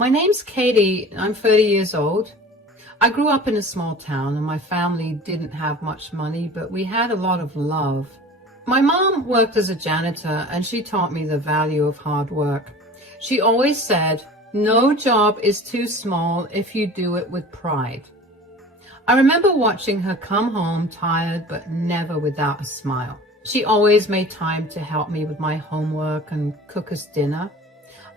My name's Katie. I'm 30 years old. I grew up in a small town and my family didn't have much money, but we had a lot of love. My mom worked as a janitor and she taught me the value of hard work. She always said, no job is too small if you do it with pride. I remember watching her come home tired but never without a smile. She always made time to help me with my homework and cook us dinner.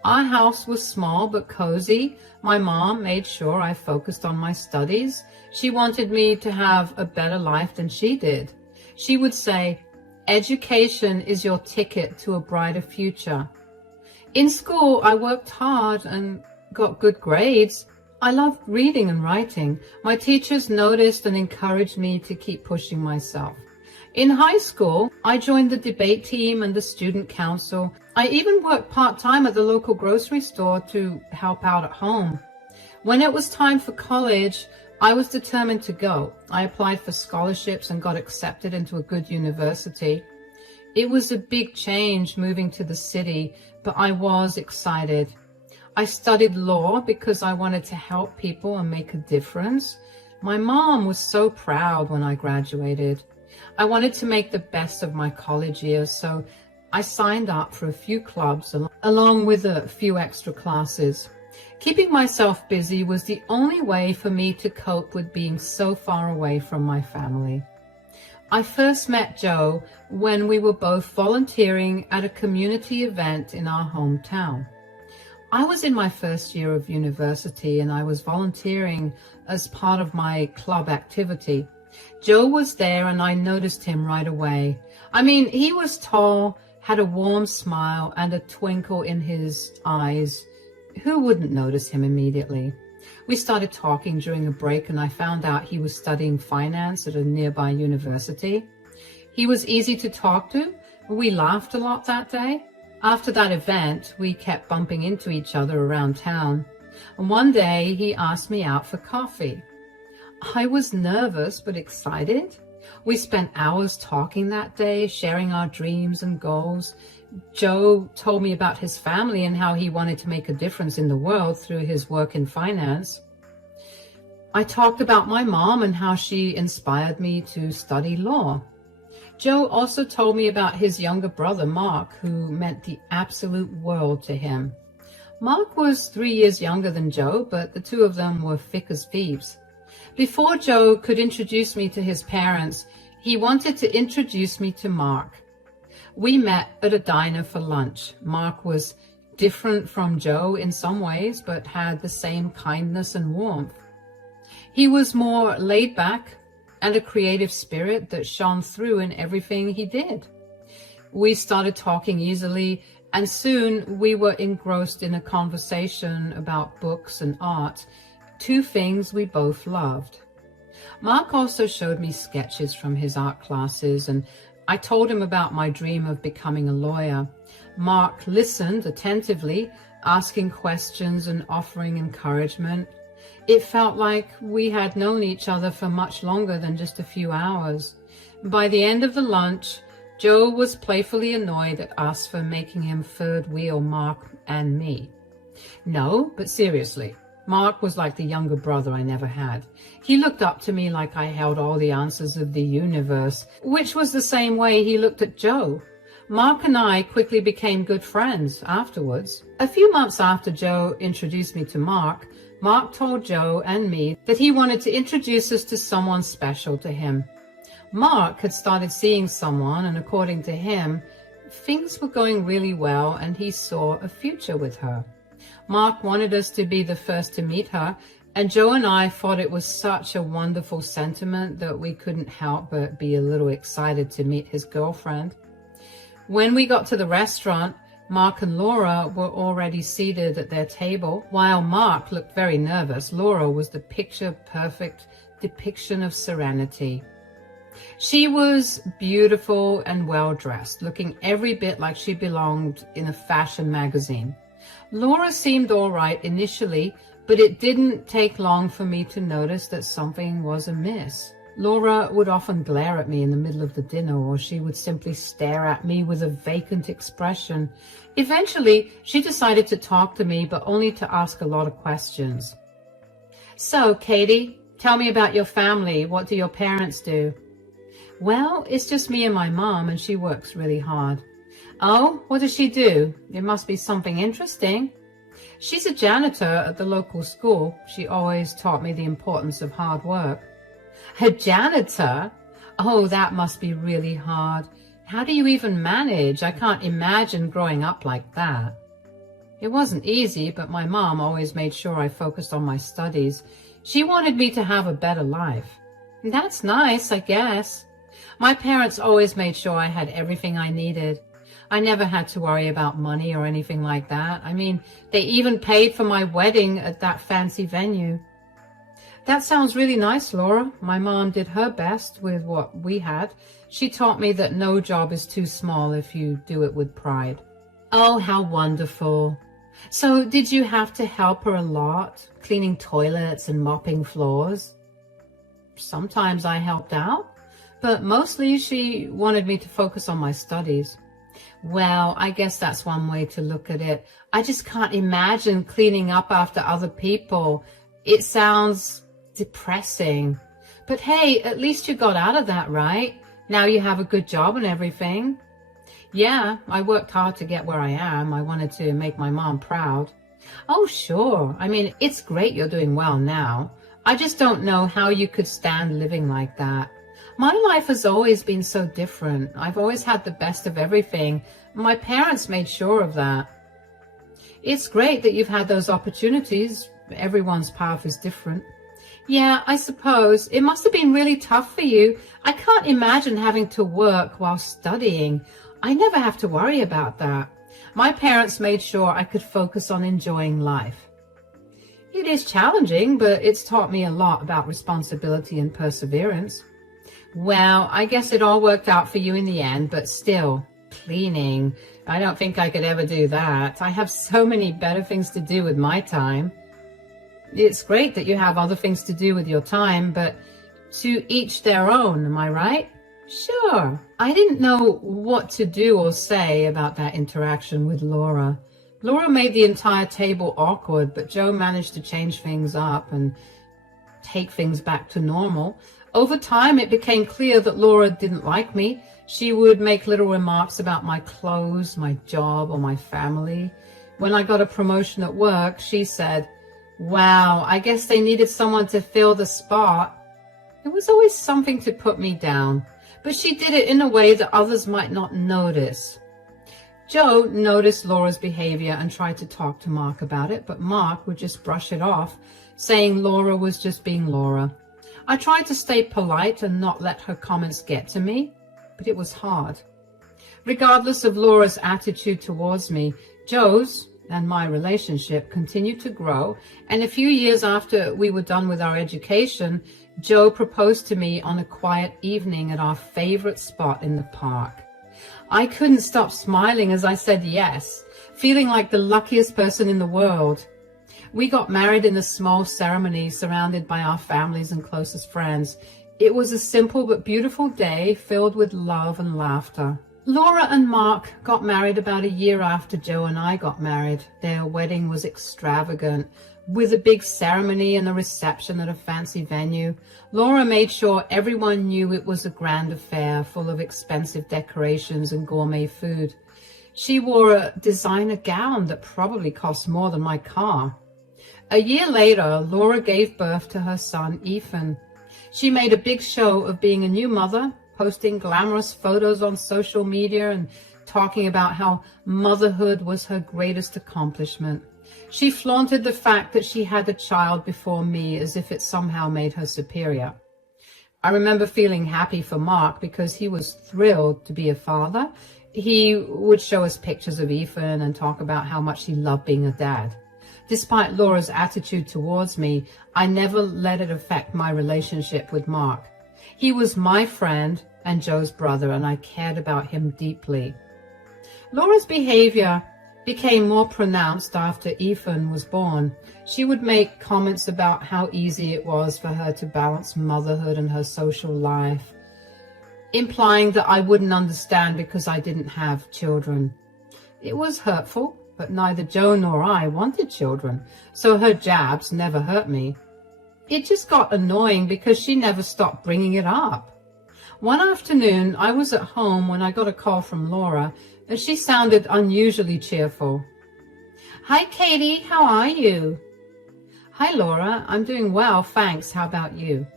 Our house was small but cozy. My mom made sure I focused on my studies. She wanted me to have a better life than she did. She would say, education is your ticket to a brighter future. In school, I worked hard and got good grades. I loved reading and writing. My teachers noticed and encouraged me to keep pushing myself. In high school, I joined the debate team and the student council. I even worked part-time at the local grocery store to help out at home. When it was time for college, I was determined to go. I applied for scholarships and got accepted into a good university. It was a big change moving to the city, but I was excited. I studied law because I wanted to help people and make a difference. My mom was so proud when I graduated. I wanted to make the best of my college years, so I signed up for a few clubs along with a few extra classes. Keeping myself busy was the only way for me to cope with being so far away from my family. I first met Joe when we were both volunteering at a community event in our hometown. I was in my first year of university and I was volunteering as part of my club activity. Joe was there and I noticed him right away. I mean, he was tall, had a warm smile and a twinkle in his eyes. Who wouldn't notice him immediately? We started talking during a break and I found out he was studying finance at a nearby university. He was easy to talk to. We laughed a lot that day. After that event, we kept bumping into each other around town. And one day he asked me out for coffee. I was nervous but excited. We spent hours talking that day, sharing our dreams and goals. Joe told me about his family and how he wanted to make a difference in the world through his work in finance. I talked about my mom and how she inspired me to study law. Joe also told me about his younger brother, Mark, who meant the absolute world to him. Mark was 3 years younger than Joe, but the two of them were thick as thieves. Before Joe could introduce me to his parents, he wanted to introduce me to Mark. We met at a diner for lunch. Mark was different from Joe in some ways, but had the same kindness and warmth. He was more laid back and a creative spirit that shone through in everything he did. We started talking easily, and soon we were engrossed in a conversation about books and art, two things we both loved. Mark also showed me sketches from his art classes, and I told him about my dream of becoming a lawyer. Mark listened attentively, asking questions and offering encouragement. It felt like we had known each other for much longer than just a few hours. By the end of the lunch, Joe was playfully annoyed at us for making him third wheel Mark and me. No, but seriously, Mark was like the younger brother I never had. He looked up to me like I held all the answers of the universe, which was the same way he looked at Joe. Mark and I quickly became good friends afterwards. A few months after Joe introduced me to Mark, Mark told Joe and me that he wanted to introduce us to someone special to him. Mark had started seeing someone, and according to him, things were going really well and he saw a future with her. Mark wanted us to be the first to meet her, and Joe and I thought it was such a wonderful sentiment that we couldn't help but be a little excited to meet his girlfriend. When we got to the restaurant, Mark and Laura were already seated at their table. While Mark looked very nervous, Laura was the picture-perfect depiction of serenity. She was beautiful and well-dressed, looking every bit like she belonged in a fashion magazine. Laura seemed all right initially, but it didn't take long for me to notice that something was amiss. Laura would often glare at me in the middle of the dinner, or she would simply stare at me with a vacant expression. Eventually, she decided to talk to me, but only to ask a lot of questions. So, Katie, tell me about your family. What do your parents do? Well, it's just me and my mom, and she works really hard. Oh, what does she do? It must be something interesting. She's a janitor at the local school. She always taught me the importance of hard work. A janitor? Oh, that must be really hard. How do you even manage? I can't imagine growing up like that. It wasn't easy, but my mom always made sure I focused on my studies. She wanted me to have a better life. That's nice, I guess. My parents always made sure I had everything I needed. I never had to worry about money or anything like that. I mean, they even paid for my wedding at that fancy venue. That sounds really nice, Laura. My mom did her best with what we had. She taught me that no job is too small if you do it with pride. Oh, how wonderful. So did you have to help her a lot, cleaning toilets and mopping floors? Sometimes I helped out, but mostly she wanted me to focus on my studies. Well, I guess that's one way to look at it. I just can't imagine cleaning up after other people. It sounds depressing. But hey, at least you got out of that, right? Now you have a good job and everything. Yeah, I worked hard to get where I am. I wanted to make my mom proud. Oh, sure. I mean, it's great you're doing well now. I just don't know how you could stand living like that. My life has always been so different. I've always had the best of everything. My parents made sure of that. It's great that you've had those opportunities. Everyone's path is different. Yeah, I suppose. It must have been really tough for you. I can't imagine having to work while studying. I never have to worry about that. My parents made sure I could focus on enjoying life. It is challenging, but it's taught me a lot about responsibility and perseverance. Well, I guess it all worked out for you in the end, but still, cleaning. I don't think I could ever do that. I have so many better things to do with my time. It's great that you have other things to do with your time, but to each their own, am I right? Sure. I didn't know what to do or say about that interaction with Laura. Laura made the entire table awkward, but Joe managed to change things up and take things back to normal. Over time, it became clear that Laura didn't like me. She would make little remarks about my clothes, my job, or my family. When I got a promotion at work, she said, "Wow, I guess they needed someone to fill the spot." It was always something to put me down, but she did it in a way that others might not notice. Joe noticed Laura's behavior and tried to talk to Mark about it, but Mark would just brush it off, saying Laura was just being Laura. I tried to stay polite and not let her comments get to me, but it was hard. Regardless of Laura's attitude towards me, Joe's and my relationship continued to grow, and a few years after we were done with our education, Joe proposed to me on a quiet evening at our favorite spot in the park. I couldn't stop smiling as I said yes, feeling like the luckiest person in the world. We got married in a small ceremony surrounded by our families and closest friends. It was a simple but beautiful day filled with love and laughter. Laura and Mark got married about a year after Joe and I got married. Their wedding was extravagant, with a big ceremony and a reception at a fancy venue. Laura made sure everyone knew it was a grand affair full of expensive decorations and gourmet food. She wore a designer gown that probably cost more than my car. A year later, Laura gave birth to her son, Ethan. She made a big show of being a new mother, posting glamorous photos on social media and talking about how motherhood was her greatest accomplishment. She flaunted the fact that she had a child before me as if it somehow made her superior. I remember feeling happy for Mark because he was thrilled to be a father. He would show us pictures of Ethan and talk about how much he loved being a dad. Despite Laura's attitude towards me, I never let it affect my relationship with Mark. He was my friend and Joe's brother, and I cared about him deeply. Laura's behavior became more pronounced after Ethan was born. She would make comments about how easy it was for her to balance motherhood and her social life, implying that I wouldn't understand because I didn't have children. It was hurtful, but neither Joe nor I wanted children, so her jabs never hurt me. It just got annoying because she never stopped bringing it up. One afternoon, I was at home when I got a call from Laura, and she sounded unusually cheerful. "Hi, Katie, how are you?" "Hi, Laura, I'm doing well, thanks. How about you?"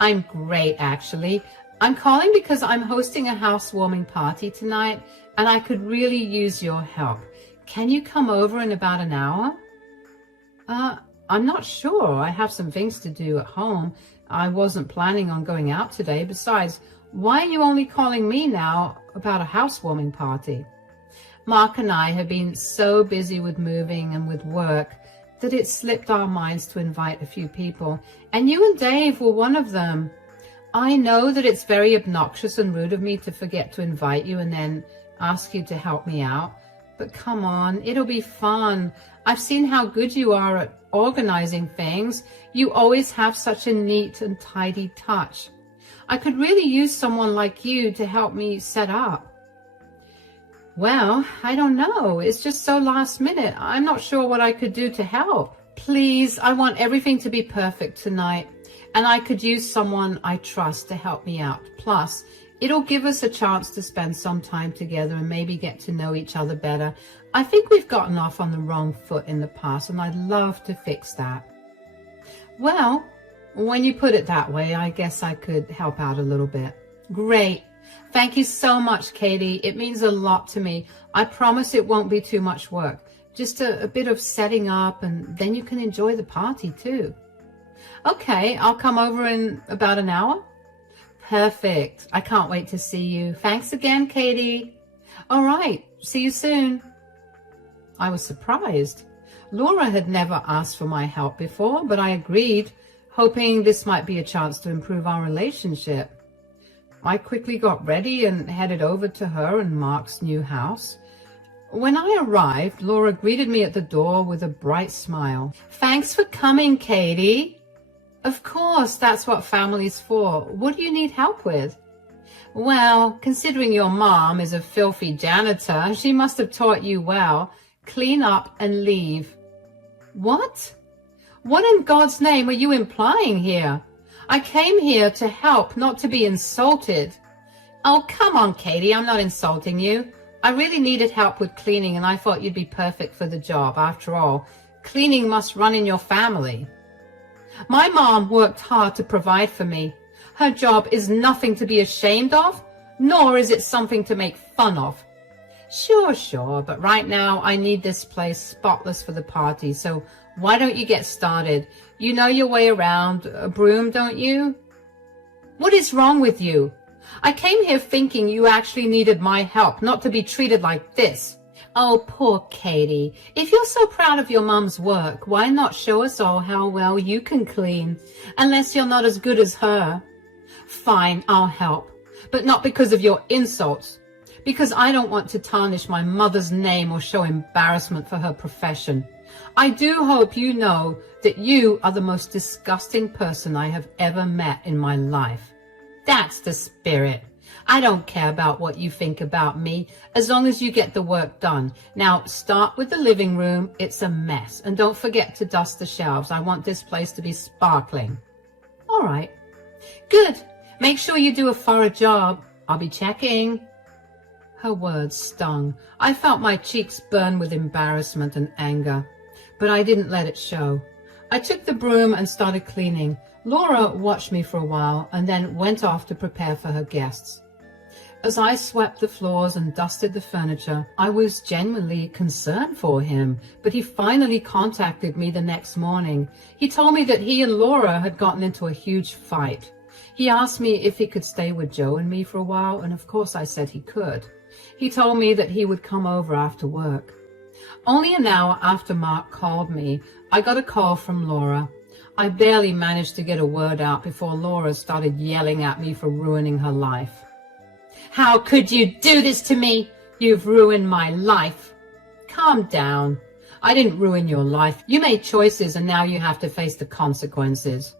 "I'm great, actually. I'm calling because I'm hosting a housewarming party tonight, and I could really use your help. Can you come over in about an hour?" I'm not sure. I have some things to do at home. I wasn't planning on going out today. Besides, why are you only calling me now about a housewarming party? Mark and I have been so busy with moving and with work that it slipped our minds to invite a few people, and you and Dave were one of them. I know that it's very obnoxious and rude of me to forget to invite you and then ask you to help me out, but come on, it'll be fun. I've seen how good you are at organizing things. You always have such a neat and tidy touch. I could really use someone like you to help me set up. Well, I don't know. It's just so last minute. I'm not sure what I could do to help. Please, I want everything to be perfect tonight, and I could use someone I trust to help me out. Plus, it'll give us a chance to spend some time together and maybe get to know each other better. I think we've gotten off on the wrong foot in the past, and I'd love to fix that. Well, when you put it that way, I guess I could help out a little bit. Great. Thank you so much, Katie. It means a lot to me. I promise it won't be too much work. Just a bit of setting up, and then you can enjoy the party too. Okay, I'll come over in about an hour. Perfect. I can't wait to see you. Thanks again, Katie. All right. See you soon. I was surprised. Laura had never asked for my help before, but I agreed, hoping this might be a chance to improve our relationship. I quickly got ready and headed over to her and Mark's new house. When I arrived, Laura greeted me at the door with a bright smile. "Thanks for coming, Katie." "Of course, that's what family's for. What do you need help with?" "Well, considering your mom is a filthy janitor, she must have taught you well. Clean up and leave." "What? What in God's name are you implying here? I came here to help, not to be insulted." "Oh, come on, Katie, I'm not insulting you. I really needed help with cleaning, and I thought you'd be perfect for the job. After all, cleaning must run in your family. My mom worked hard to provide for me. Her job is nothing to be ashamed of, nor is it something to make fun of." Sure, but right now I need this place spotless for the party, so why don't you get started? You know your way around a broom, don't you? What is wrong with you? I came here thinking you actually needed my help, not to be treated like this. Oh, poor Katie. If you're so proud of your mom's work, why not show us all how well you can clean? Unless you're not as good as her. Fine, I'll help, but not because of your insults. Because I don't want to tarnish my mother's name or show embarrassment for her profession. I do hope you know that you are the most disgusting person I have ever met in my life. That's the spirit. I don't care about what you think about me, as long as you get the work done. Now, start with the living room. It's a mess. And don't forget to dust the shelves. I want this place to be sparkling. All right. Good. Make sure you do a thorough job. I'll be checking. Her words stung. I felt my cheeks burn with embarrassment and anger, but I didn't let it show. I took the broom and started cleaning. Laura watched me for a while and then went off to prepare for her guests. As I swept the floors and dusted the furniture, I was genuinely concerned for him, but he finally contacted me the next morning. He told me that he and Laura had gotten into a huge fight. He asked me if he could stay with Joe and me for a while, and of course I said he could. He told me that he would come over after work. Only an hour after Mark called me, I got a call from Laura. I barely managed to get a word out before Laura started yelling at me for ruining her life. "How could you do this to me? You've ruined my life." Calm down. I didn't ruin your life. You made choices and now you have to face the consequences.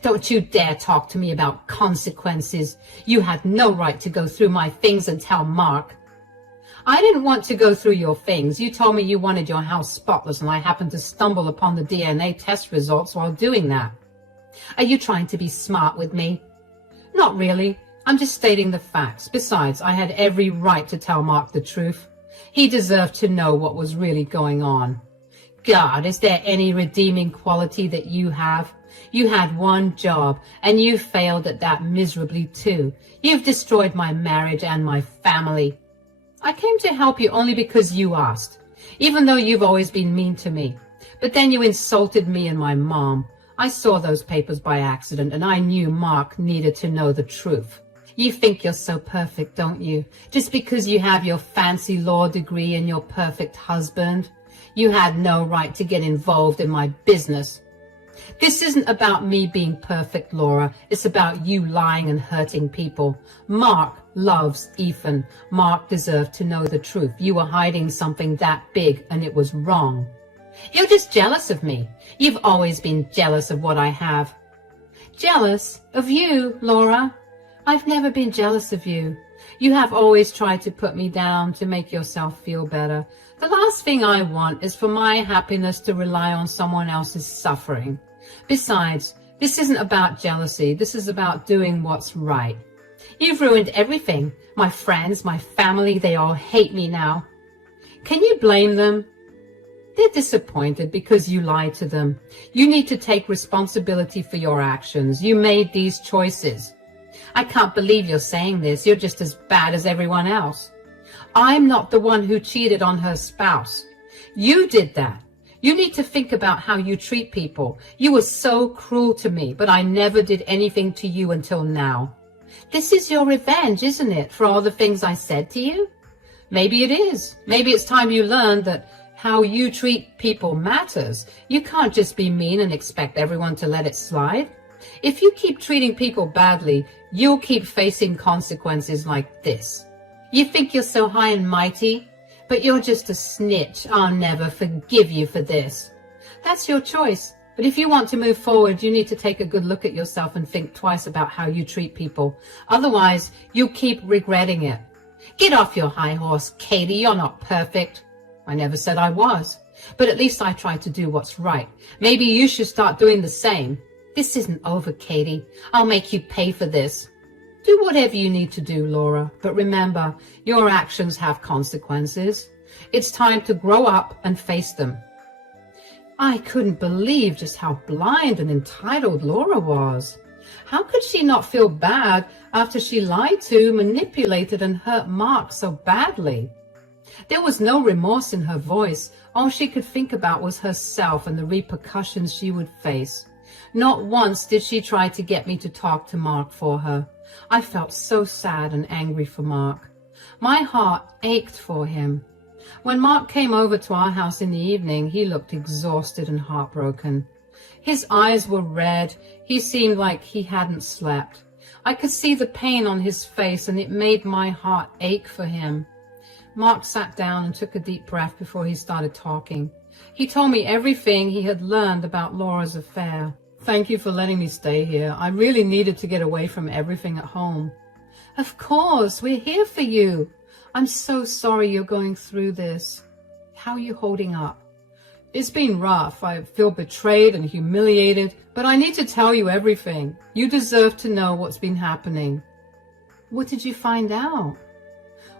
Don't you dare talk to me about consequences. You had no right to go through my things and tell Mark. I didn't want to go through your things. You told me you wanted your house spotless, and I happened to stumble upon the DNA test results while doing that. Are you trying to be smart with me? Not really. I'm just stating the facts. Besides, I had every right to tell Mark the truth. He deserved to know what was really going on. God, is there any redeeming quality that you have? You had one job, and you failed at that miserably too. You've destroyed my marriage and my family. I came to help you only because you asked, even though you've always been mean to me. But then you insulted me and my mom. I saw those papers by accident, and I knew Mark needed to know the truth. You think you're so perfect, don't you? Just because you have your fancy law degree and your perfect husband. You had no right to get involved in my business. This isn't about me being perfect, Laura. It's about you lying and hurting people. Mark loves Ethan. Mark deserved to know the truth. You were hiding something that big, and it was wrong. You're just jealous of me. You've always been jealous of what I have. Jealous of you, Laura? I've never been jealous of you. You have always tried to put me down to make yourself feel better. The last thing I want is for my happiness to rely on someone else's suffering. Besides, this isn't about jealousy. This is about doing what's right. You've ruined everything. My friends, my family, they all hate me now. Can you blame them? They're disappointed because you lied to them. You need to take responsibility for your actions. You made these choices. I can't believe you're saying this. You're just as bad as everyone else. I'm not the one who cheated on her spouse. You did that. You need to think about how you treat people. You were so cruel to me, but I never did anything to you until now. This is your revenge, isn't it, for all the things I said to you? Maybe it is. Maybe it's time you learned that how you treat people matters. You can't just be mean and expect everyone to let it slide. If you keep treating people badly, you'll keep facing consequences like this. You think you're so high and mighty, but you're just a snitch. I'll never forgive you for this. That's your choice. But if you want to move forward, you need to take a good look at yourself and think twice about how you treat people. Otherwise, you'll keep regretting it. Get off your high horse, Katie. You're not perfect. I never said I was. But at least I tried to do what's right. Maybe you should start doing the same. This isn't over, Katie. I'll make you pay for this. Do whatever you need to do, Laura. But remember, your actions have consequences. It's time to grow up and face them. I couldn't believe just how blind and entitled Laura was. How could she not feel bad after she lied to, manipulated, and hurt Mark so badly? There was no remorse in her voice. All she could think about was herself and the repercussions she would face. Not once did she try to get me to talk to Mark for her. I felt so sad and angry for Mark. My heart ached for him. When Mark came over to our house in the evening, he looked exhausted and heartbroken. His eyes were red. He seemed like he hadn't slept. I could see the pain on his face, and it made my heart ache for him. Mark sat down and took a deep breath before he started talking. He told me everything he had learned about Laura's affair. Thank you for letting me stay here. I really needed to get away from everything at home. Of course, we're here for you. I'm so sorry you're going through this. How are you holding up? It's been rough. I feel betrayed and humiliated, but I need to tell you everything. You deserve to know what's been happening. What did you find out?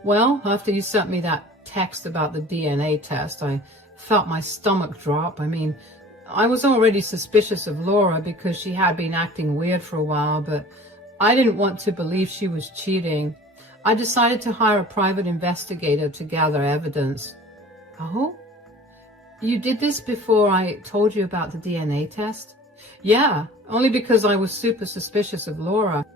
Well, after you sent me that text about the DNA test, I felt my stomach drop. I was already suspicious of Laura because she had been acting weird for a while, but I didn't want to believe she was cheating. I decided to hire a private investigator to gather evidence. Oh? You did this before I told you about the DNA test? Yeah, only because I was super suspicious of Laura.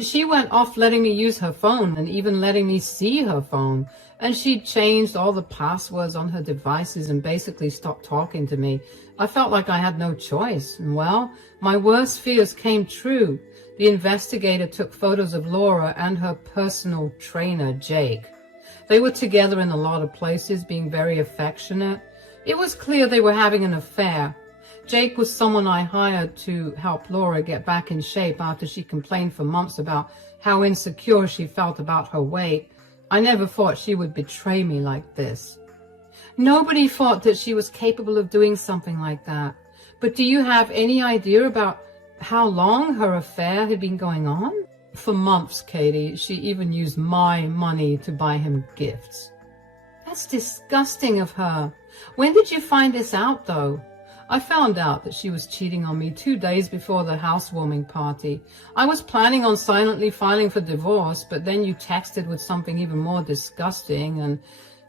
She went off letting me use her phone and even letting me see her phone. And she changed all the passwords on her devices and basically stopped talking to me. I felt like I had no choice. And well, my worst fears came true. The investigator took photos of Laura and her personal trainer, Jake. They were together in a lot of places, being very affectionate. It was clear they were having an affair. Jake was someone I hired to help Laura get back in shape after she complained for months about how insecure she felt about her weight. I never thought she would betray me like this. Nobody thought that she was capable of doing something like that. But do you have any idea about how long her affair had been going on? For months, Katie. She even used my money to buy him gifts. That's disgusting of her. When did you find this out, though? I found out that she was cheating on me 2 days before the housewarming party. I was planning on silently filing for divorce, but then you texted with something even more disgusting, and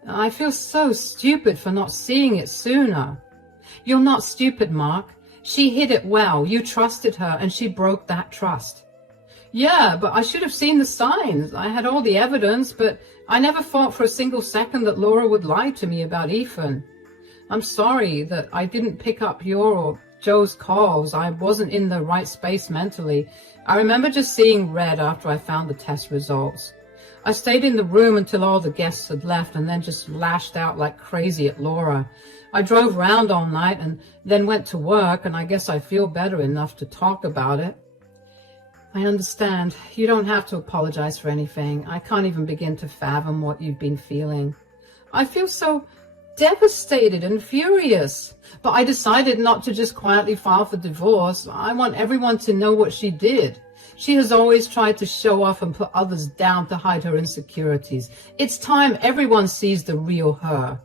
I feel so stupid for not seeing it sooner. You're not stupid, Mark. She hid it well. You trusted her, and she broke that trust. Yeah, but I should have seen the signs. I had all the evidence, but I never thought for a single second that Laura would lie to me about Ethan. I'm sorry that I didn't pick up your or Joe's calls. I wasn't in the right space mentally. I remember just seeing red after I found the test results. I stayed in the room until all the guests had left and then just lashed out like crazy at Laura. I drove around all night and then went to work, and I guess I feel better enough to talk about it. I understand. You don't have to apologize for anything. I can't even begin to fathom what you've been feeling. I feel so devastated and furious. But I decided not to just quietly file for divorce. I want everyone to know what she did. She has always tried to show off and put others down to hide her insecurities. It's time everyone sees the real her.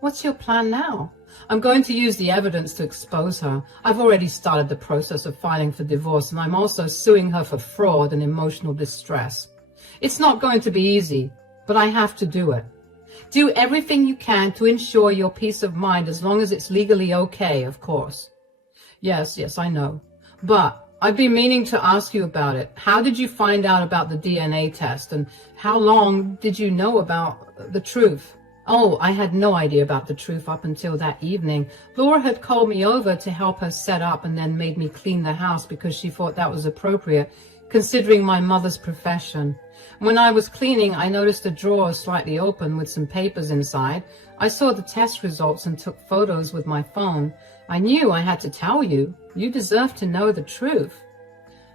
What's your plan now? I'm going to use the evidence to expose her. I've already started the process of filing for divorce, and I'm also suing her for fraud and emotional distress. It's not going to be easy, but I have to do it. Do everything you can to ensure your peace of mind, as long as it's legally okay, of course. Yes, I know. But I've been meaning to ask you about it. How did you find out about the DNA test, and how long did you know about the truth? Oh, I had no idea about the truth up until that evening. Laura had called me over to help her set up and then made me clean the house because she thought that was appropriate, considering my mother's profession. When I was cleaning, I noticed a drawer slightly open with some papers inside. I saw the test results and took photos with my phone. I knew I had to tell you. You deserve to know the truth.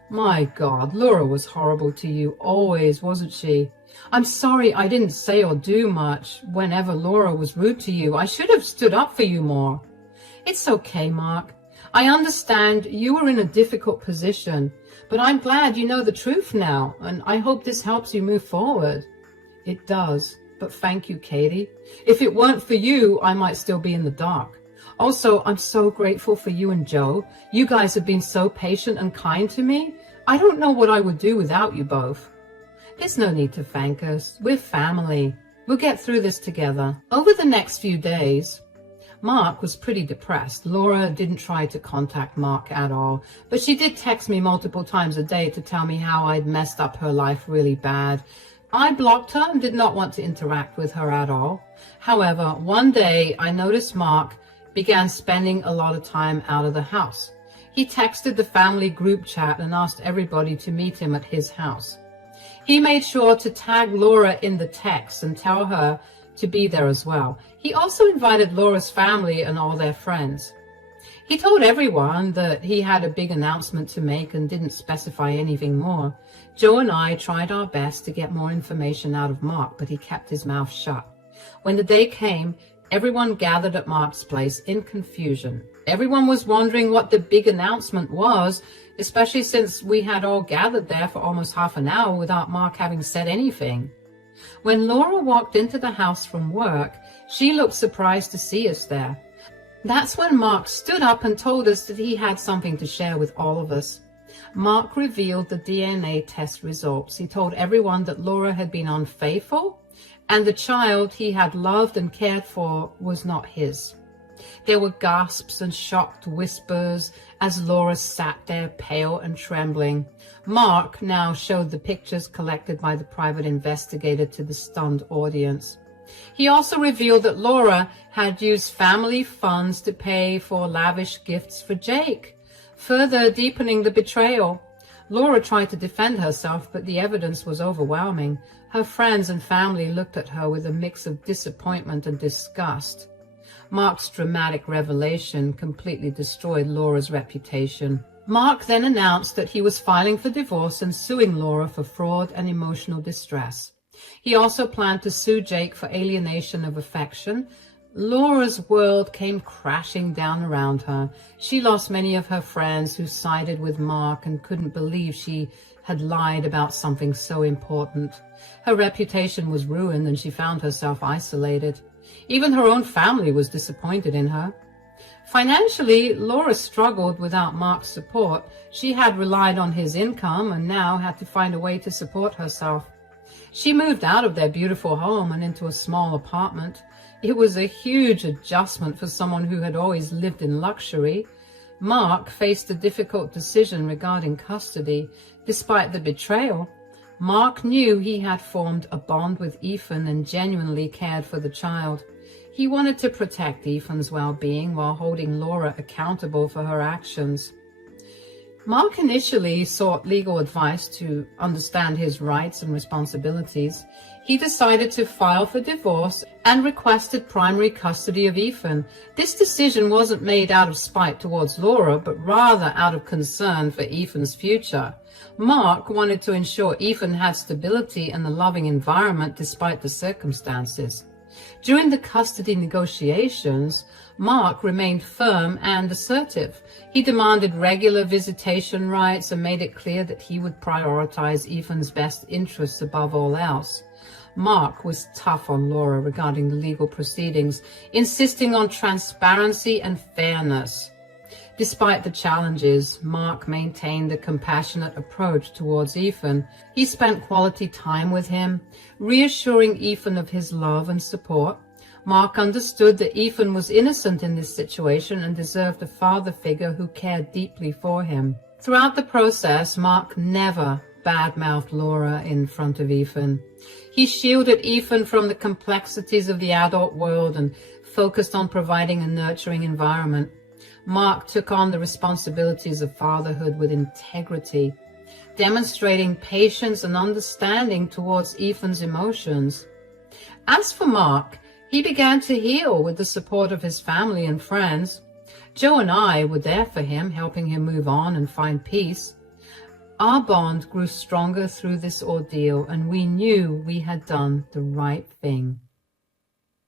My God, Laura was horrible to you, always, wasn't she? I'm sorry I didn't say or do much whenever Laura was rude to you. I should have stood up for you more. It's okay, Mark. I understand you were in a difficult position, but I'm glad you know the truth now, and I hope this helps you move forward. It does, but thank you, Katie. If it weren't for you, I might still be in the dark. Also, I'm so grateful for you and Joe. You guys have been so patient and kind to me. I don't know what I would do without you both. There's no need to thank us. We're family. We'll get through this together. Over the next few days, Mark was pretty depressed. Laura didn't try to contact Mark at all, but she did text me multiple times a day to tell me how I'd messed up her life really bad. I blocked her and did not want to interact with her at all. However, one day I noticed Mark began spending a lot of time out of the house. He texted the family group chat and asked everybody to meet him at his house. He made sure to tag Laura in the text and tell her to be there as well. He also invited Laura's family and all their friends. He told everyone that he had a big announcement to make and didn't specify anything more. Joe and I tried our best to get more information out of Mark, but he kept his mouth shut. When the day came, everyone gathered at Mark's place in confusion. Everyone was wondering what the big announcement was, especially since we had all gathered there for almost half an hour without Mark having said anything. When Laura walked into the house from work, she looked surprised to see us there. That's when Mark stood up and told us that he had something to share with all of us. Mark revealed the DNA test results. He told everyone that Laura had been unfaithful, and the child he had loved and cared for was not his. There were gasps and shocked whispers as Laura sat there pale and trembling. Mark now showed the pictures collected by the private investigator to the stunned audience. He also revealed that Laura had used family funds to pay for lavish gifts for Jake, further deepening the betrayal. Laura tried to defend herself, but the evidence was overwhelming. Her friends and family looked at her with a mix of disappointment and disgust. Mark's dramatic revelation completely destroyed Laura's reputation. Mark then announced that he was filing for divorce and suing Laura for fraud and emotional distress. He also planned to sue Jake for alienation of affection. Laura's world came crashing down around her. She lost many of her friends who sided with Mark and couldn't believe she had lied about something so important. Her reputation was ruined and she found herself isolated. Even her own family was disappointed in her. Financially, Laura struggled without Mark's support. She had relied on his income and now had to find a way to support herself. She moved out of their beautiful home and into a small apartment. It was a huge adjustment for someone who had always lived in luxury. Mark faced a difficult decision regarding custody. Despite the betrayal, Mark knew he had formed a bond with Ethan and genuinely cared for the child. He wanted to protect Ethan's well-being while holding Laura accountable for her actions. Mark initially sought legal advice to understand his rights and responsibilities. He decided to file for divorce and requested primary custody of Ethan. This decision wasn't made out of spite towards Laura, but rather out of concern for Ethan's future. Mark wanted to ensure Ethan had stability and a loving environment despite the circumstances. During the custody negotiations, Mark remained firm and assertive. He demanded regular visitation rights and made it clear that he would prioritize Ethan's best interests above all else. Mark was tough on Laura regarding the legal proceedings, insisting on transparency and fairness. Despite the challenges, Mark maintained a compassionate approach towards Ethan. He spent quality time with him, reassuring Ethan of his love and support. Mark understood that Ethan was innocent in this situation and deserved a father figure who cared deeply for him. Throughout the process, Mark never badmouthed Laura in front of Ethan. He shielded Ethan from the complexities of the adult world and focused on providing a nurturing environment. Mark took on the responsibilities of fatherhood with integrity, demonstrating patience and understanding towards Ethan's emotions. As for Mark, he began to heal with the support of his family and friends. Joe and I were there for him, helping him move on and find peace. Our bond grew stronger through this ordeal, and we knew we had done the right thing.